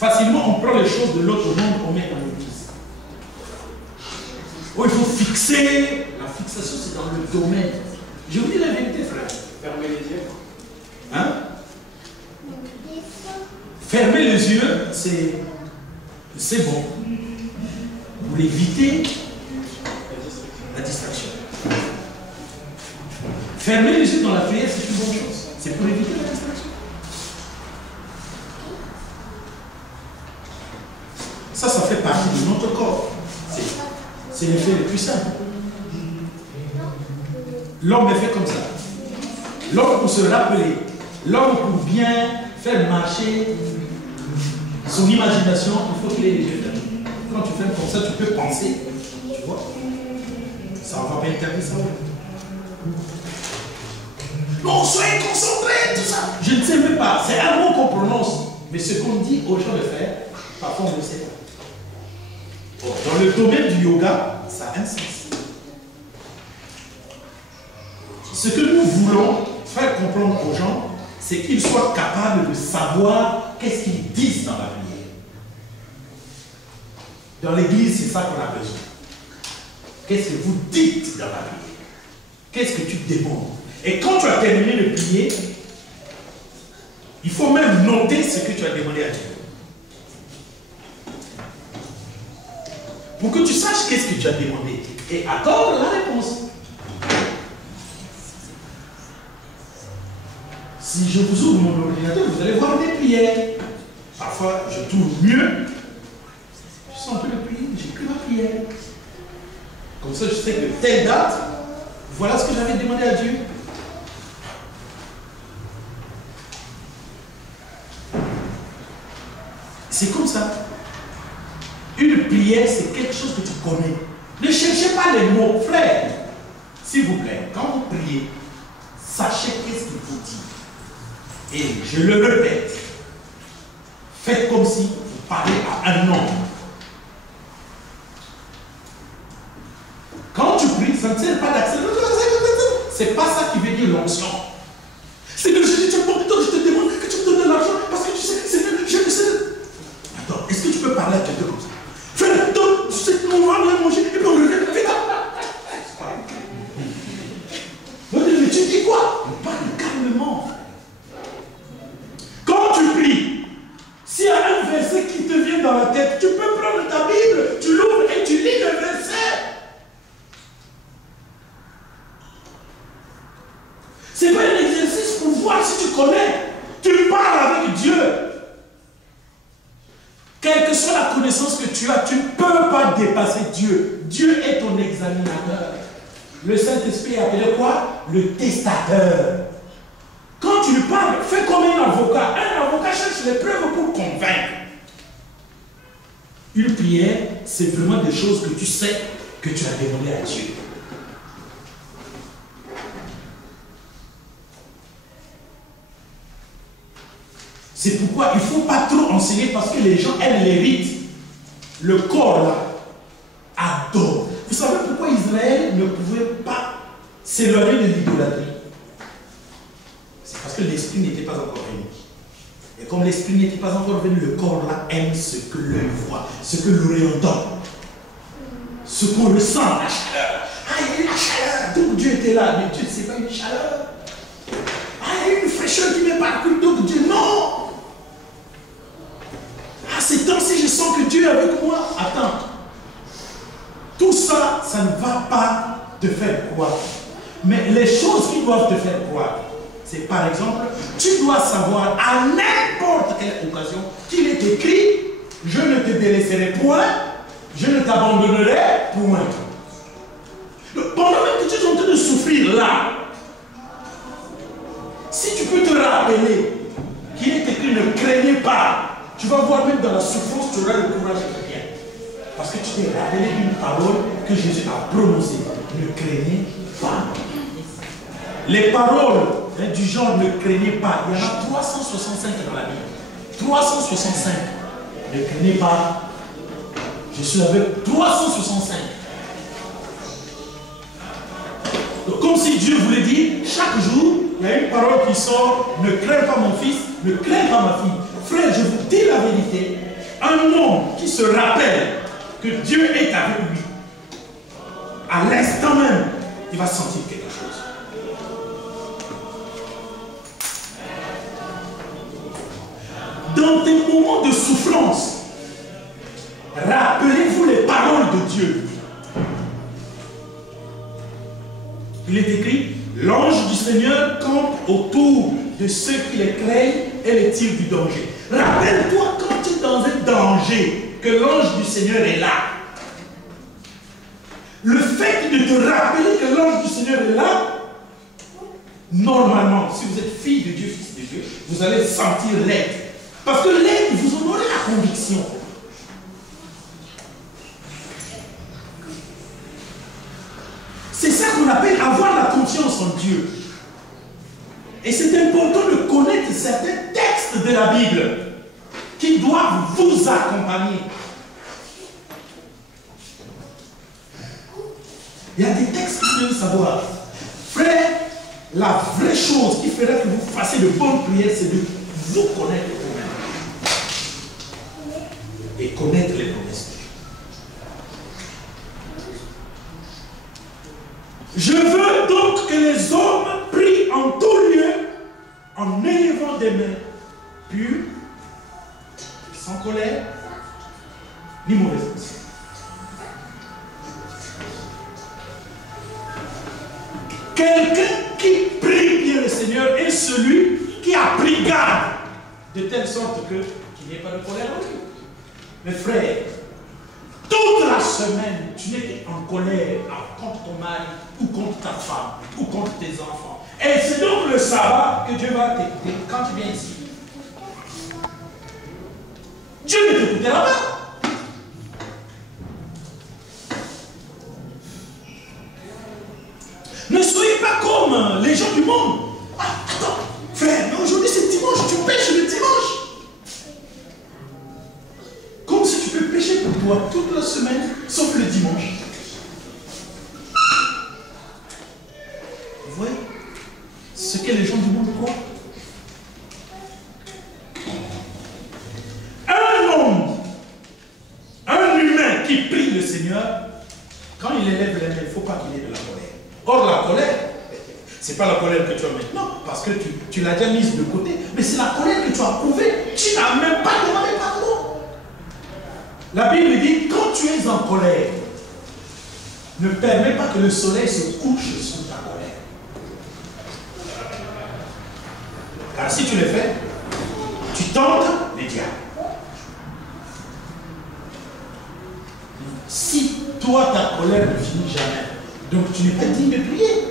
Facilement, on prend les choses de l'autre monde, on met dans l'église. Oh, il faut fixer. La fixation, c'est dans le domaine. Je vous dis la vérité, frère. Fermez les yeux. Hein? Fermer les yeux, c'est bon. Pour éviter la distraction. Fermer les yeux dans la prière, c'est une bonne chose. C'est pour éviter la distraction. Ça fait partie de notre corps. C'est l'effet le plus simple. L'homme est fait comme ça. L'homme pour se rappeler, l'homme pour bien faire marcher son imagination, il faut qu'il ait les yeux fermés. Quand tu fais comme ça, tu peux penser. Tu vois? Ça va bien interdire ça. Non, soyez concentrés, tout ça. Je ne sais même pas. C'est un mot qu'on prononce. Mais ce qu'on dit aux gens de faire, parfois on ne le sait pas. Bon, dans le domaine du yoga, ça a un sens. Ce que nous voulons faire comprendre aux gens, c'est qu'ils soient capables de savoir qu'est-ce qu'ils disent dans la prière. Dans l'église, c'est ça qu'on a besoin. Qu'est-ce que vous dites dans la prière? Qu'est-ce que tu demandes? Et quand tu as terminé de prier, il faut même noter ce que tu as demandé à Dieu. Pour que tu saches qu'est-ce que tu as demandé. Et attendre la réponse. Si je vous ouvre mon ordinateur, vous allez voir des prières. Parfois, je tourne mieux. Je sens un peu de prière, j'écris ma prière. Comme ça, je sais que telle date, voilà ce que j'avais demandé à Dieu. C'est comme ça. Une prière, c'est quelque chose que tu connais. Ne cherchez pas les mots, frère. S'il vous plaît, quand vous priez, sachez qu'est-ce qu'il faut dire. Et je le répète, faites comme si vous parlez à un homme. Quand tu pries, ça ne sert pas d'accès. C'est pas ça qui veut dire l'onction. C'est que je te demande que tu me donnes de l'argent parce que tu sais, je sais. Attends, est-ce que tu peux parler à quelqu'un comme ça? Fais, tu sais qu'on va bien manger et puis on regarde. Fais ça. Mais tu dis quoi? On parle calmement. Quand tu pries, s'il y a un verset qui te vient dans la tête, tu peux prendre ta Bible, tu l'ouvres et tu lis le verset. C'est pas un exercice pour voir si tu connais. Tu parles avec Dieu. Quelle que soit la connaissance que tu as, tu ne peux pas dépasser Dieu. Dieu est ton examinateur. Le Saint-Esprit est appelé quoi? Le testateur. Quand tu lui parles, fais comme un avocat. Un avocat cherche les preuves pour convaincre. Une prière, c'est vraiment des choses que tu sais que tu as demandé à Dieu. C'est pourquoi il ne faut pas trop enseigner parce que les gens aiment les rites. Le corps là adore. Vous savez pourquoi Israël ne pouvait pas s'éloigner de l'idolâtrie? C'est parce que l'esprit n'était pas encore venu. Et comme l'esprit n'était pas encore venu, le corps là aime ce que l'œil voit, ce que l'oreille entend, ce qu'on ressent, la chaleur. Ah, il y a la chaleur. Donc Dieu était là, mais Dieu, c'est pas une chaleur. Ah, il y a une fraîcheur qui m'est parcourue, donc Dieu, non. Ah, ces temps-ci, je sens que Dieu est avec moi. Attends. Tout ça, ça ne va pas te faire croire. Mais les choses qui doivent te faire croire, c'est par exemple, tu dois savoir à n'importe quelle occasion qu'il est écrit, je ne te délaisserai point, je ne t'abandonnerai point. Donc, pendant même que tu es en train de souffrir là, si tu peux te rappeler qu'il est écrit, ne craignez pas, tu vas voir même dans la souffrance, tu auras le courage de rien. Parce que tu t'es rappelé d'une parole que Jésus a prononcée. Ne craignez pas. Les paroles du genre ne craignez pas, il y en a 365 dans la Bible. 365. Ne craignez pas. Je suis avec 365. Donc, comme si Dieu voulait dire, chaque jour, il y a une parole qui sort, ne crains pas mon fils, ne crains pas ma fille. Frère, je vous dis la vérité, un homme qui se rappelle que Dieu est avec lui, à l'instant même, il va sentir quelque chose. Dans des moments de souffrance, rappelez-vous les paroles de Dieu. Il est écrit, l'ange du Seigneur campe autour de ceux qui les craignent et les tire du danger. Rappelle-toi quand tu es dans un danger, que l'ange du Seigneur est là. Le fait de te rappeler que l'ange du Seigneur est là, normalement, si vous êtes fille de Dieu, fils de Dieu, vous allez sentir l'aide. Parce que l'aide, vous en aurez la conviction. C'est ça qu'on appelle avoir la confiance en Dieu. Et c'est important de connaître certains textes de la Bible qui doivent vous accompagner. Il y a des textes que vous devez savoir. Frère, la vraie chose qui fera que vous fassiez de bonnes prières, c'est de vous connaître vous-même. Et connaître les promesses de Dieu. Je veux donc que les hommes prient en tout lieu, en élevant des mains pures, sans colère, ni mauvaise pensée. Quelqu'un qui prie bien le Seigneur est celui qui a pris garde, de telle sorte qu'il n'y ait pas de colère en lui. Mes frères, toute la semaine, tu n'es en colère contre ton mari, ou contre ta femme, ou contre tes enfants. Et c'est donc le sabbat que Dieu va t'écouter quand tu viens ici. Dieu ne t'écoutera pas. Ne soyez pas comme les gens du monde. Ah, attends, frère, mais aujourd'hui c'est dimanche, tu pêches le dimanche. Comme si tu peux pêcher pour toi toute la semaine, sauf le dimanche. Vous voyez ce que les gens du monde croient? Un humain qui prie le Seigneur, quand il élève les mains, il ne faut pas qu'il ait de la colère. Or, la colère, ce n'est pas la colère que tu as maintenant, parce que tu l'as déjà mise de côté, mais c'est la colère que tu as prouvée. Tu n'as même pas demandé pardon. La Bible dit, quand tu es en colère, ne permets pas que le soleil se couche sur ta colère. Car si tu le fais, tu tentes les diables. Si toi, ta colère ne finit jamais, donc tu n'es pas digne de prier.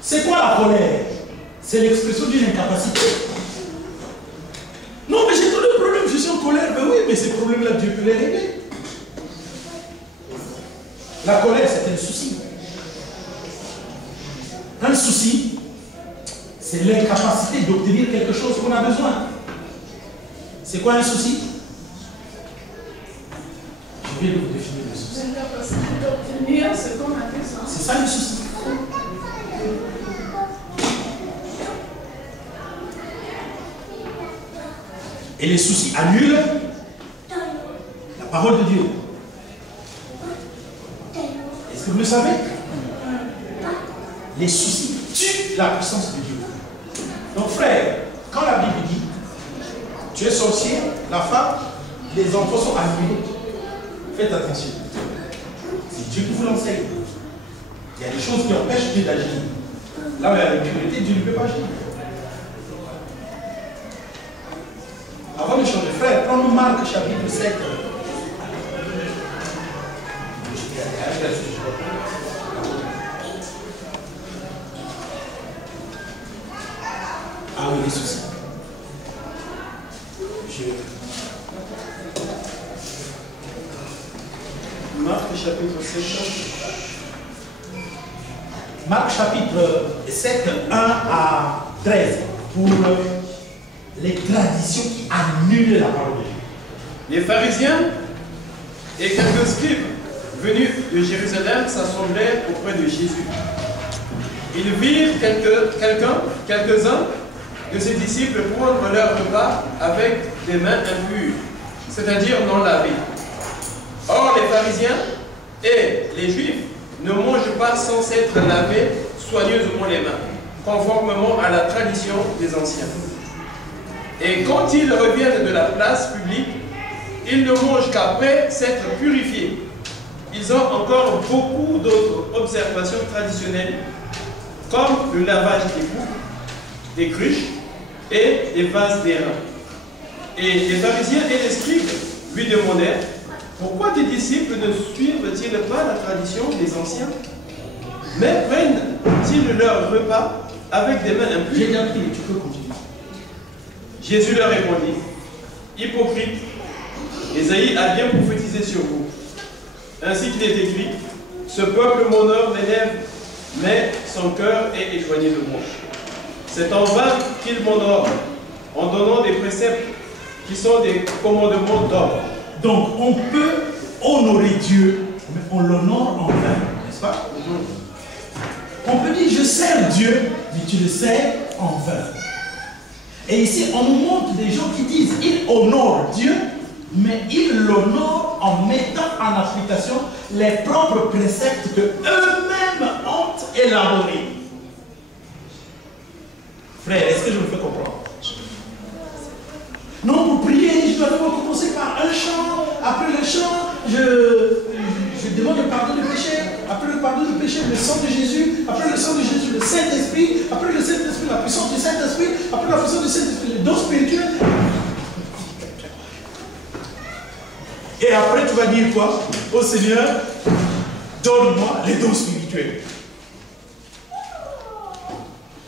C'est quoi la colère? C'est l'expression d'une incapacité. Non, mais j'ai trop de problèmes, je suis en colère. Mais oui, mais ces problèmes-là, Dieu peut les régler. La colère, c'est un souci. Un souci, c'est l'incapacité d'obtenir quelque chose qu'on a besoin. C'est quoi un souci? Je viens de vous définir le souci. L'incapacité d'obtenir ce qu'on a besoin. C'est ça le souci. Et les soucis annulent la parole de Dieu. Est-ce que vous le savez? Les soucis tuent la puissance de Dieu. Donc frère, quand la Bible dit tu es sorcier, la femme, les enfants sont annulés, faites attention. C'est Dieu qui vous l'enseigne. Il y a des choses qui empêchent Dieu d'agir. Là où il y a l'impunité, Dieu ne peut pas agir. Avant de changer, frère, prenons Marc chapitre 7. Ah oui, les soucis. Marc chapitre 7. Marc chapitre 7, 1 à 13. Pour les traditions qui annulent la parole de Dieu. Les pharisiens et quelques scribes venus de Jérusalem s'assemblèrent auprès de Jésus. Ils virent quelqu'un quelques-uns de ses disciples prendre leur repas avec des mains impures, c'est-à-dire non lavées. Or, les pharisiens et les juifs ne mangent pas sans s'être lavés soigneusement les mains, conformément à la tradition des anciens. Et quand ils reviennent de la place publique, ils ne mangent qu'après s'être purifiés. Ils ont encore beaucoup d'autres observations traditionnelles, comme le lavage des coupes, des cruches et des vases d'airain. Et les pharisiens et les scribes lui demandèrent: pourquoi tes disciples ne suivent-ils pas la tradition des anciens, mais prennent-ils leur repas avec des mains impures? J'ai bien pris, tu peux continuer. Jésus leur répondit: hypocrite, Ésaïe a bien prophétisé sur vous. Ainsi qu'il est écrit: ce peuple m'honore des lèvres, mais son cœur est éloigné de moi. C'est en vain qu'il m'honore, en donnant des préceptes qui sont des commandements d'ordre. Donc, on peut honorer Dieu, mais on l'honore en vain, n'est-ce pas? On peut dire: je sers Dieu, mais tu le sers en vain. Et ici, on nous montre des gens qui disent ils honorent Dieu, mais ils l'honorent en mettant en application les propres préceptes que eux-mêmes ont élaborés. Frère, est-ce que je me fais comprendre? Non, pour prier, je dois d'abord commencer par un chant. Après le chant, je demande le pardon du péché. Après le pardon du péché, le sang de Jésus. Après le sang de Jésus, le Saint-Esprit. Après le Saint-Esprit, la puissance du Saint-Esprit. Après la puissance du Saint-Esprit, les dons spirituels. Et après, tu vas dire quoi? Au Seigneur, donne-moi les dons spirituels.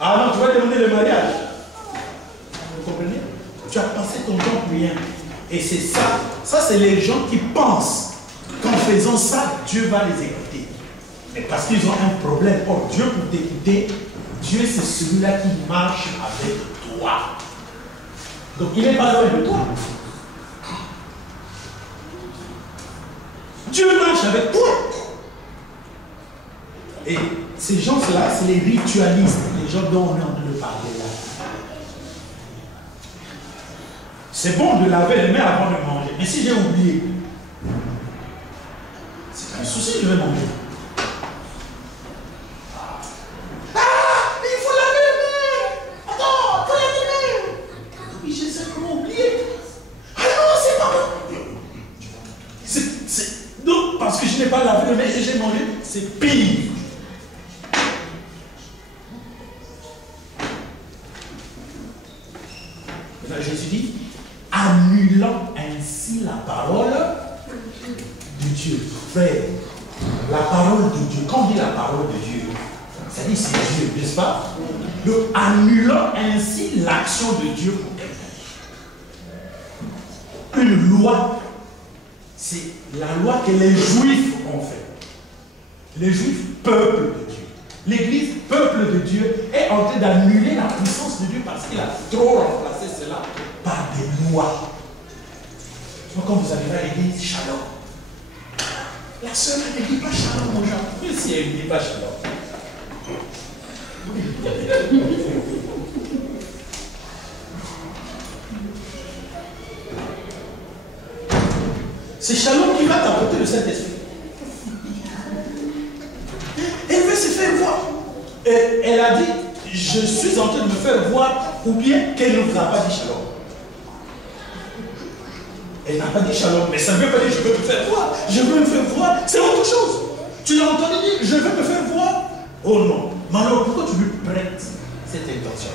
Ah non, tu vas demander le mariage. Vous comprenez? Tu as passé ton temps pour rien. Et c'est ça. Ça, c'est les gens qui pensent qu'en faisant ça, Dieu va les écouter. Mais parce qu'ils ont un problème. Or, Dieu, pour t'écouter, Dieu, c'est celui-là qui marche avec toi. Donc, il n'est pas loin de toi. Dieu marche avec toi. Et ces gens-là, c'est les ritualistes, les gens dont on est en train de parler là. C'est bon de laver les mains avant de manger. Mais si j'ai oublié, c'est pas un souci, je vais manger. Ah, il faut laver les mains. Attends, faut laver les mains. Oui, je sais comment oublier. Ah non, c'est pas bon. Donc, parce que je n'ai pas lavé les mains et j'ai mangé, c'est pire. Maintenant, Jésus dit, annulant ainsi la parole de Dieu. Frère, la parole de Dieu, quand on dit la parole de Dieu, ça dit c'est Dieu, n'est-ce pas? Donc, annulant ainsi l'action de Dieu pour quelqu'un. Une loi, c'est la loi que les Juifs ont fait. Les Juifs, peuple de Dieu. L'Église, peuple de Dieu, est en train d'annuler la puissance de Dieu parce qu'il a trop remplacé cela par des lois. Donc, quand vous arrivez à l'église, shalom. La sœur ne dit pas shalom aux gens. Mais si elle ne dit pas shalom. C'est shalom qui va t'apporter le Saint-Esprit. Elle veut se faire voir. Et elle a dit, je suis en train de me faire voir, ou bien qu'elle ne vous a pas dit shalom. Elle n'a pas dit shalom, mais ça ne veut pas dire je veux me faire voir. Je veux me faire voir, c'est autre chose. Tu l'as entendu dire, je veux me faire voir. Oh non. Mais alors pourquoi tu lui prêtes cette intention?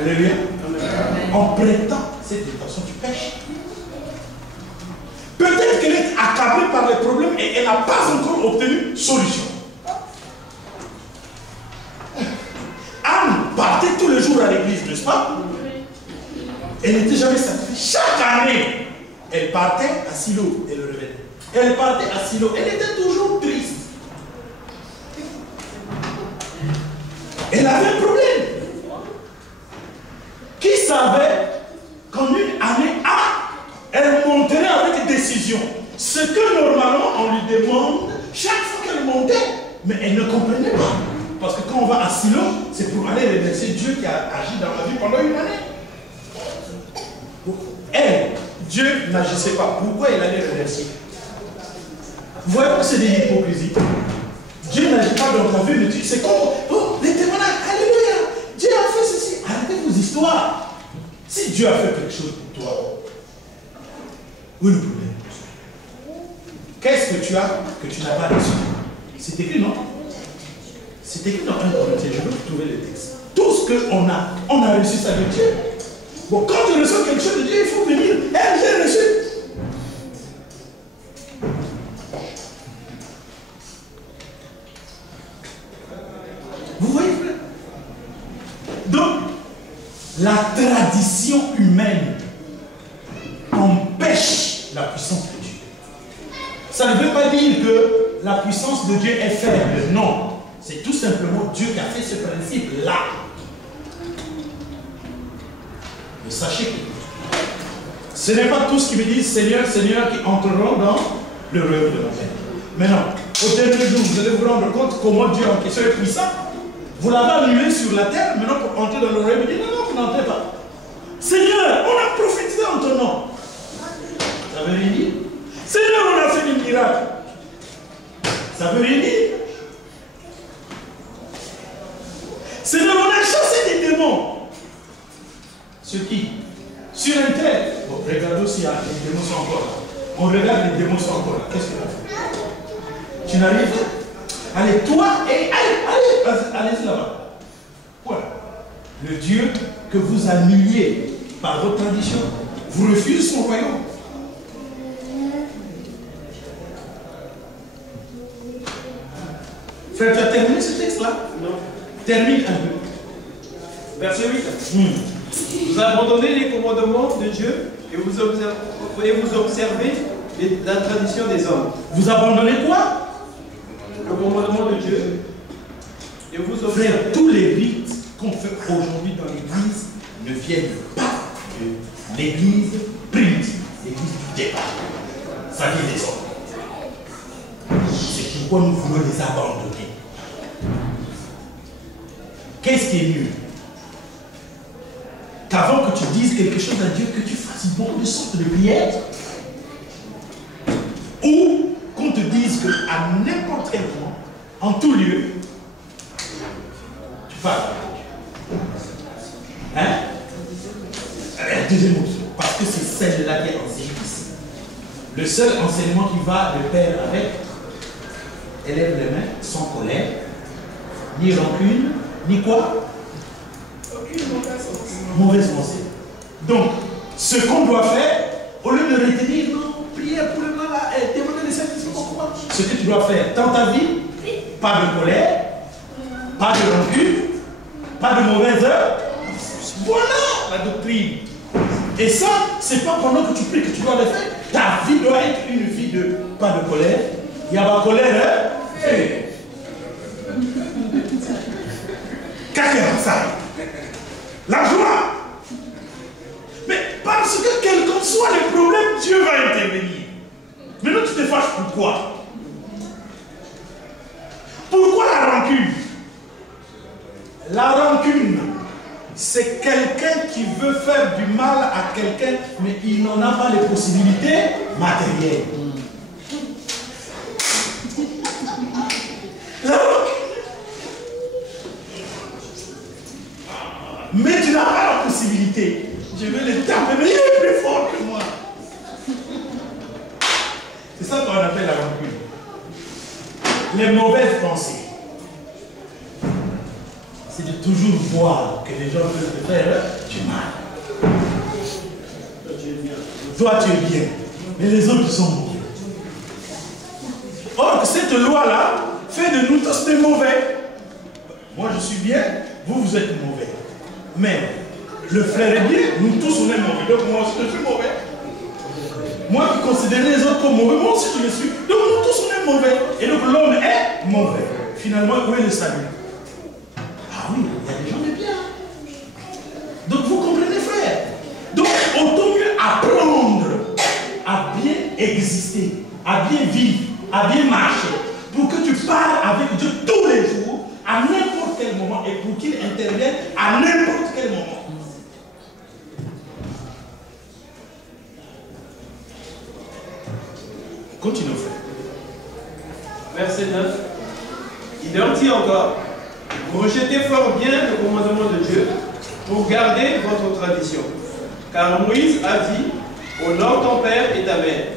Alléluia. En prêtant cette intention, tu pêches. Peut-être qu'elle est accablée par les problèmes et elle n'a pas encore obtenu solution. Anne partait tous les jours à l'église, n'est-ce pas? Elle n'était jamais satisfaite. Chaque année, elle partait à Silo et le revenait. Elle partait à Silo. Elle était toujours triste. Elle avait un problème. Qui savait qu'en une année, elle monterait avec décision. Ce que normalement on lui demande chaque fois qu'elle montait, mais elle ne comprenait pas. Parce que quand on va à Silo, c'est pour aller remercier Dieu qui a agi dans ma vie pendant une année. Elle, Dieu n'agissait pas. Pourquoi il allait remercier? Vous voyez que c'est de l'hypocrisie. Dieu n'agit pas dans ta vie, mais tu sais comment? Oh, les témoignages, alléluia, Dieu a fait ceci. Arrêtez vos histoires. Si Dieu a fait quelque chose pour toi, où est le problème? Qu'est-ce que tu as que tu n'as pas reçu? C'est écrit, non? C'est écrit dans 1 Corinthiens, je vais vous trouver le texte. Tout ce qu'on a, on a reçu ça de Dieu. Bon, quand tu reçois quelque chose de Dieu, il faut venir. Elle, j'ai reçu. Vous voyez, frère? Donc, la tradition humaine empêche la puissance de Dieu. Ça ne veut pas dire que la puissance de Dieu est faible. Non. C'est tout simplement Dieu qui a fait ce principe-là. Mais sachez que ce n'est pas tous qui me disent Seigneur, Seigneur qui entreront dans le royaume de l'enfer. Mais non, au dernier jour, vous allez vous rendre compte comment Dieu en question est puissant. Vous l'avez annulé sur la terre, maintenant pour entrer dans le royaume, il dit non, non, vous n'entrez pas. Seigneur, on a prophétisé en ton nom. Ça veut rien dire. Seigneur, on a fait des miracles. Ça veut rien dire. Seigneur, on a chassé des démons. Sur qui? Sur un tel. Bon, regardons si les démons sont encore là. On regarde, les démons sont encore là. Qu'est-ce que tu as fait? Tu n'arrives pas? Allez, toi et allez là-bas. Voilà. Le Dieu que vous annuliez par votre tradition, vous refusez son royaume. Frère, tu as terminé ce texte-là? Non. Termine un peu. Verset 8. Vous abandonnez les commandements de Dieu et vous observez la tradition des hommes. Vous abandonnez quoi? Le commandement de Dieu. Et vous observez. Frère, tous les rites qu'on fait aujourd'hui dans l'église ne viennent pas de l'église primitive, l'église du départ. Ça vient des hommes. C'est pourquoi nous voulons les abandonner. Qu'est-ce qui est mieux? Qu'avant que tu dises quelque chose à Dieu, que tu fasses beaucoup de sortes de prières, ou qu'on te dise qu'à n'importe quel moment, en tout lieu, tu parles. Hein? La deuxième option, parce que c'est celle-là qui est enseignée ici. Le seul enseignement qui va de pair avec, élève les mains, sans colère, ni rancune, ni quoi? Aucune mauvaise pensée. Donc, ce qu'on doit faire, au lieu de retenir, non, prière pour le malade, demander les services, pourquoi? Ce que tu dois faire dans ta vie, pas de colère, pas de rancune, pas de mauvaise heure. Voilà la doctrine. Et ça, c'est pas pendant que tu pries que tu dois le faire. Ta vie doit être une vie de pas de colère. Il y a pas de colère, hein? Qu'est-ce ça? La joie. Mais parce que quel que soit le problème, Dieu va intervenir. Maintenant tu te fâches pourquoi? Pourquoi la rancune? La rancune, c'est quelqu'un qui veut faire du mal à quelqu'un, mais il n'en a pas les possibilités matérielles. La rancune. Mais tu n'as pas la possibilité. Je vais le taper, mais il est plus fort que moi. C'est ça qu'on appelle la rancune. Les mauvaises pensées. C'est de toujours voir que les gens veulent te faire du mal. Toi tu es bien, mais les autres sont mauvais. Or, cette loi-là fait de nous tous des mauvais. Moi je suis bien, vous êtes mauvais. Mais le frère est bien, nous tous on est mauvais. Donc moi aussi je suis mauvais. Moi qui considère les autres comme mauvais, moi aussi je le suis. Donc nous tous on est mauvais. Et donc l'homme est mauvais. Finalement, où est le salut? Ah oui, il y a des gens de bien. Donc vous comprenez, frère? Donc autant mieux apprendre à bien exister, à bien vivre, à bien marcher, pour que tu parles avec Dieu tous les jours, à n'importe Il leur dit encore, vous rejetez fort bien le commandement de Dieu pour garder votre tradition. Car Moïse a dit, honore ton père et ta mère,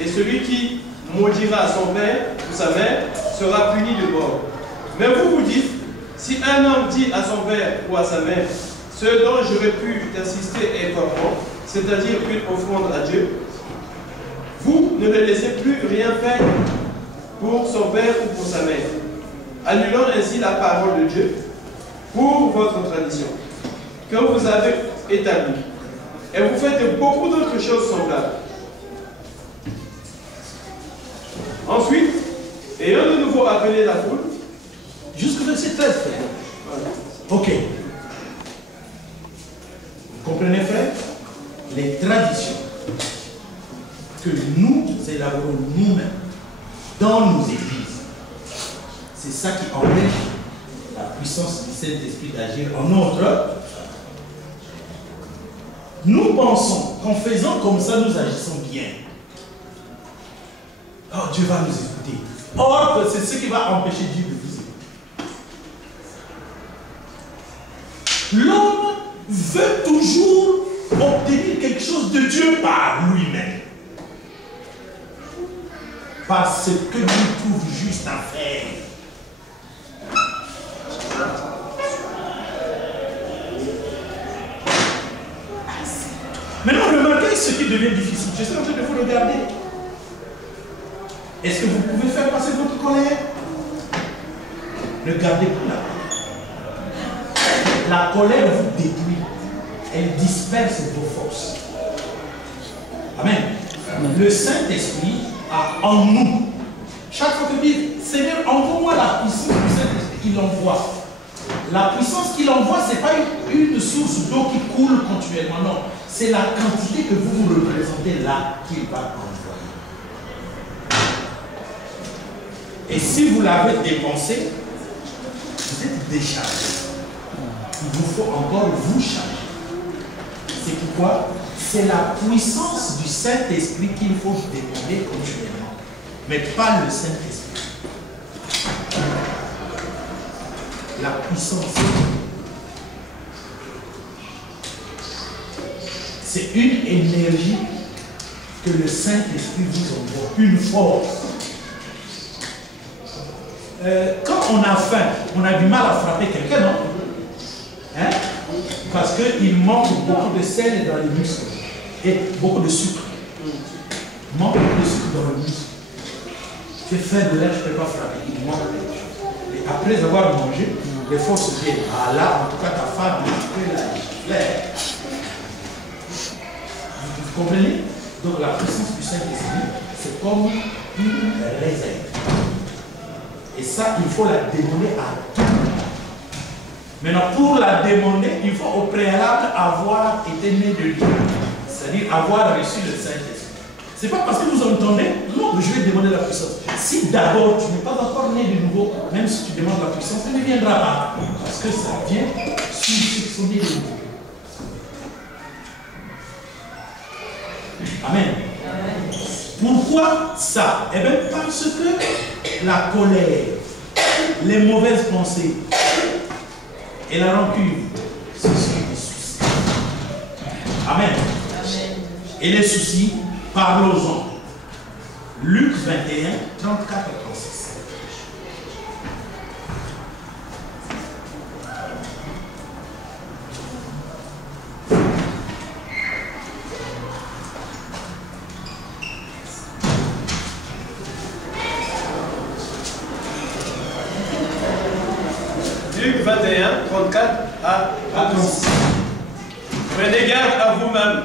et celui qui maudira son père ou sa mère sera puni de mort. Mais vous vous dites, si un homme dit à son père ou à sa mère, ce dont j'aurais pu t'assister est correct, c'est-à-dire une offrande à Dieu, vous ne le laissez plus rien faire pour son père ou pour sa mère, annulant ainsi la parole de Dieu pour votre tradition, que vous avez établie. Et vous faites beaucoup d'autres choses semblables. Ensuite, ayant de nouveau appelé la foule, jusqu'au verset 13, frère. voilà. Ok. Vous comprenez, frère? Les traditions que nous élaborons nous-mêmes dans nos églises, c'est ça qui empêche la puissance du Saint-Esprit d'agir en notre. Nous pensons qu'en faisant comme ça, nous agissons bien. Oh, Dieu va nous écouter. Or, c'est ce qui va empêcher Dieu de vous écouter. L'homme veut toujours obtenir quelque chose de Dieu par lui-même. Par ce que lui trouve juste à faire. Maintenant, remarquez ce qui devient difficile. Je suis en train de vous regarder. Est-ce que vous pouvez faire passer votre colère? Ne gardez plus la colère. La colère vous détruit. Elle disperse vos forces. Amen. Le Saint-Esprit a en nous. Chaque fois que dit, Seigneur, envoie-moi la puissance du Saint-Esprit, il l'envoie. La puissance qu'il envoie, ce n'est pas une source d'eau qui coule continuellement, non. C'est la quantité que vous vous représentez là qu'il va envoyer. Et si vous l'avez dépensé, vous êtes déchargé. Il vous faut encore vous charger. C'est pourquoi c'est la puissance du Saint-Esprit qu'il faut demander continuellement, mais pas le Saint-Esprit. La puissance, c'est une énergie que le Saint-Esprit vous envoie, une force. Quand on a faim, on a du mal à frapper quelqu'un, non? Hein? Parce qu'il manque beaucoup de sel dans les muscles et beaucoup de sucre. Il manque beaucoup de sucre dans le muscle. J'ai faim de l'air, je ne peux pas frapper. Il manque quelque chose. Et après avoir mangé, les forces viennent. Ah là, en tout cas, ta femme, tu peux la fleur. Vous comprenez? Donc la puissance du Saint-Esprit, c'est comme une réserve. Et ça, il faut la demander à tout le monde. Maintenant, pour la demander, il faut au préalable avoir été né de lui. C'est-à-dire avoir reçu le Saint-Esprit. Ce n'est pas parce que vous entendez, non, je vais demander la puissance. Si d'abord tu n'es pas encore né de nouveau, même si tu demandes la puissance, elle ne viendra pas. Parce que ça vient sur ceux qui sont nés de nouveau. Amen. Pourquoi ça? Eh bien, parce que la colère, les mauvaises pensées et la rancune, ce sont des soucis. Amen. Et les soucis, parlons-en. Luc 21, 34 à 36. Luc 21, 34 à 36. Prenez garde à vous-même,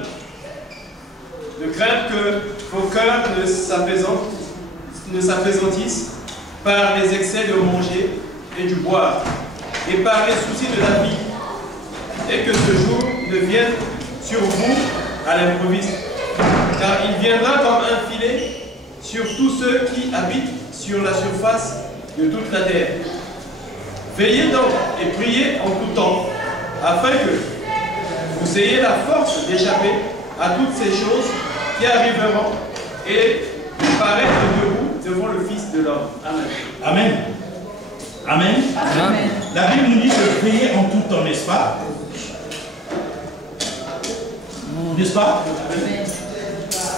de crainte que vos cœurs ne s'apaisantissent par les excès de manger et du boire, et par les soucis de la vie, et que ce jour ne vienne sur vous à l'improviste, car il viendra comme un filet sur tous ceux qui habitent sur la surface de toute la terre. Veillez donc et priez en tout temps, afin que vous ayez la force d'échapper à toutes ces choses qui arriveront et de paraître debout devant le Fils de l'homme. Amen. Amen. Amen. Amen. La Bible nous dit de veiller en tout temps, n'est-ce pas? N'est-ce pas? Amen.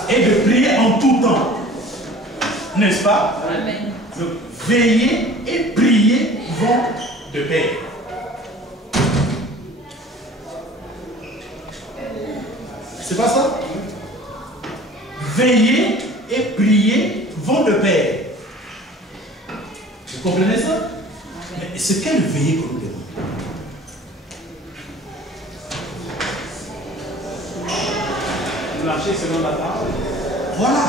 Et de prier en tout temps, n'est-ce pas? Amen. Donc, veiller et prier vont de pair. C'est pas ça? Veiller et prier vont de pair. Vous comprenez ça? Mais c'est quelle veillée qu'on nous demande? Marcher selon la parole. Voilà.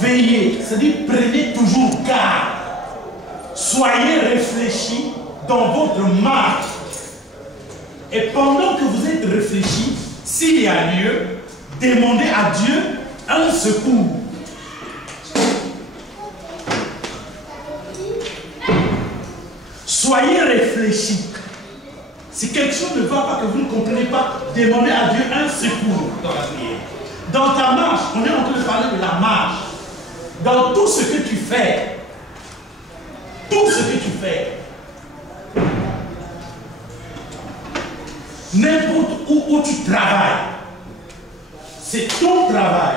Veillez, c'est-à-dire prenez toujours garde. Soyez réfléchis dans votre marche. Et pendant que vous êtes réfléchis, s'il y a lieu, demandez à Dieu un secours. Soyez réfléchis. Si quelque chose ne va pas, que vous ne comprenez pas, demandez à Dieu un secours dans la prière. Dans ta marche, on est en train de parler de la marche. Dans tout ce que tu fais, n'importe où tu travailles, c'est ton travail.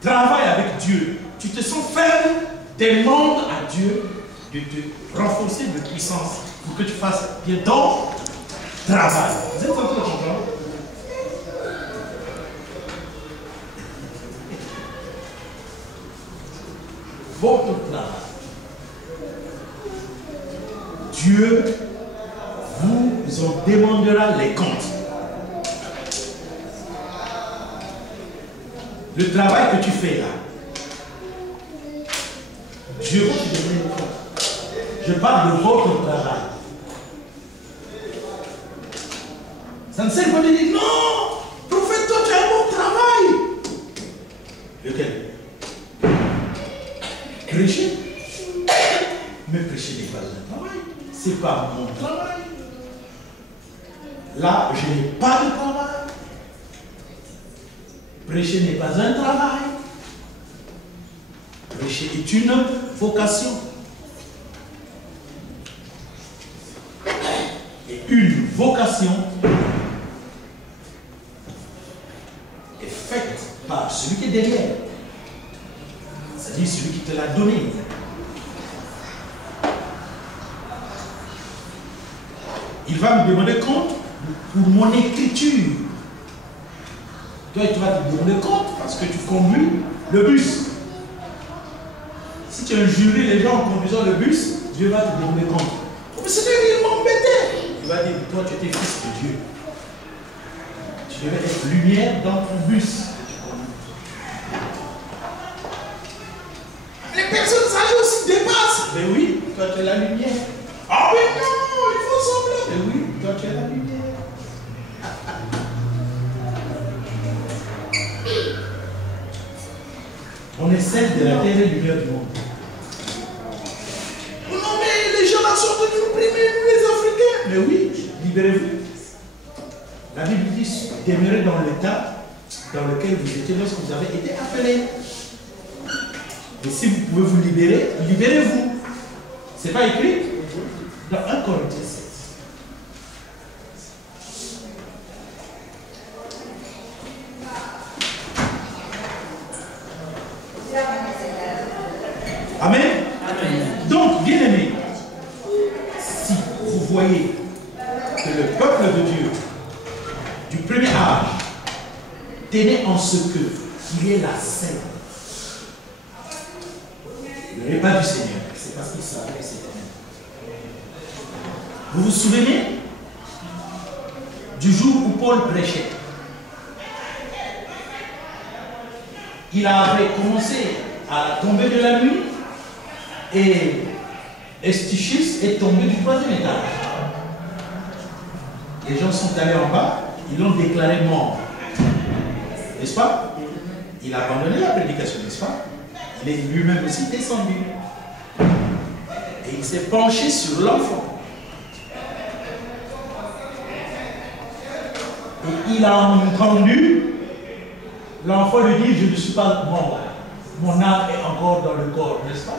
Travaille avec Dieu. Tu te sens faible, demande à Dieu de te renforcer de puissance pour que tu fasses bien ton travail. Vous êtes en train de comprendre? Votre travail. Dieu vous en demandera les comptes. Le travail que tu fais là, Dieu va te donner les comptes. Je parle de votre travail. Ça ne sert pas de dire non, prophète, toi tu as un bon travail. Lequel? Prêcher. Mais prêcher n'est pas un travail. Ce n'est pas mon travail. Là, je n'ai pas de travail. Prêcher n'est pas un travail. Prêcher est une vocation. Et une vocation est faite par celui qui est derrière. C'est-à-dire celui qui te l'a donné. Il va me demander compte pour mon écriture. Toi, tu vas te demander compte parce que tu conduis le bus. Si tu es un jury, les gens en conduisant le bus, Dieu va te demander compte. Mais c'est il m'embêtait. Il va dire, toi, tu étais fils de Dieu. Tu devais être lumière dans ton bus. Les personnes âgées aussi dépassent. Mais oui, toi, tu es la lumière. Ah mais non, il faut sembler. Mais oui, toi, tu es la lumière. On est celle de la terre et lumière du monde. Oh non, mais les gens là sont venus nous primer, nous les Africains. Mais oui, libérez-vous. La Bible dit, demeurez dans l'état dans lequel vous étiez lorsque vous avez été appelés. Et si vous pouvez vous libérer, libérez-vous. C'est pas écrit dans 1 Corinthiens 7. Amen. Amen. Donc, bien aimé, si vous voyez que le peuple de Dieu du premier âge tenait en ce que il est la scène, le repas du Seigneur, c'est parce qu'il savait que c'était même. Vous vous souvenez du jour où Paul prêchait? Il avait commencé à tomber de la nuit et Eutychus est tombé du 3e étage. Les gens sont allés en bas, ils l'ont déclaré mort. N'est-ce pas? Il a abandonné la prédication, n'est-ce pas? Il est lui-même aussi descendu. Et il s'est penché sur l'enfant. Et il a entendu l'enfant lui dire, je ne suis pas mort. Mon âme est encore dans le corps, n'est-ce pas?